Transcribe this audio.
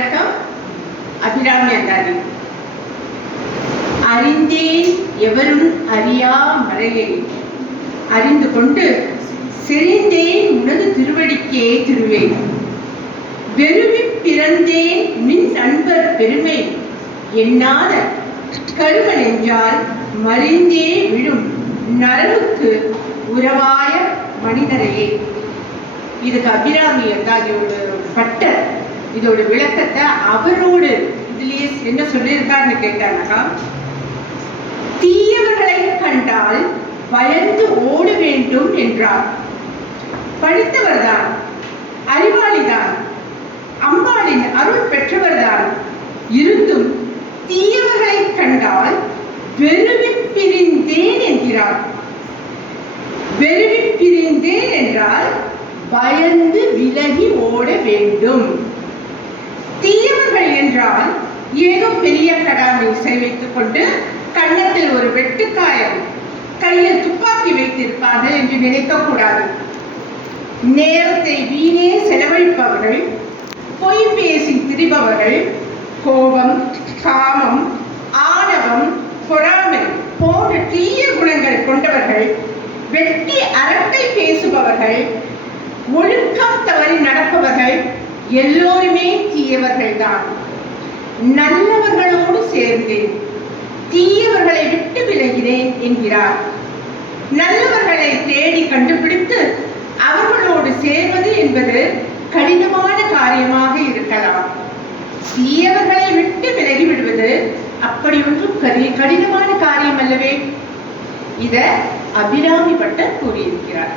வணக்கம். அபிராமி அந்தாதி. அறிந்தேன் எவரும் அறியா மறையை அறிந்து கொண்டு செறிந்தேன் உனது திருவடிக்கே திருவே. வெறுவி பிறந்தேன் நின் அன்பர் பெருமை எண்ணாத கரும நெஞ்சால் மறிந்தே விழும் நரவுக்கு உறவாய மனிதரையே. இதுக்கு அபிராமி அந்தாதியோட பட்டர் இதோட விளக்கத்தை அவரோடு இதுலயே என்ன சொல்லியிருக்காருன்னு கேட்டாங்கன்னா, தீயவர்களை கண்டால் பயந்து ஓட வேண்டும் என்றார். படித்தவர்தான், அறிவாளிதான், அம்பாளின் அருள் பெற்றவர்தான். இருந்தும் தீயவர்களை கண்டால் வெறுவி பிரிந்தேன் என்கிறார். வெறுவி பிரிந்தேன் என்றால் பயந்து விலகி ஓட வேண்டும். தீயவர்கள் என்றால் ஏதோ பெரிய கடாமீசை வைத்துக் கொண்டு கன்னத்தில் ஒரு வெட்டுக்காயம், கையில் துப்பாக்கி வைத்திருப்பார்கள் என்று நினைக்கக்கூடாது. நேரத்தை வீணே செலவழிப்பவர்கள், பொய் பேசி திரிபவர்கள், கோபம், காமம், ஆணவம், பொறாமை போன்ற தீய குணங்கள் கொண்டவர்கள், வெட்டி அரட்டை பேசுபவர்கள், ஒழுக்கம் தவறி நடப்பவர்கள் எல்லோருமே தீயவர்கள் தான். நல்லவர்களோடு சேர்ந்தேன், தீயவர்களை விட்டு விலகினேன் என்கிறார். நல்லவர்களை தேடி கண்டுபிடித்து அவர்களோடு சேர்வது என்பது கடினமான காரியமாக இருக்கலாம். தீயவர்களை விட்டு விலகி விடுவது அப்படி ஒன்றும் கடினமான காரியம் அல்லவே. இத அபிராமி பட்டர் கூறியிருக்கிறார்.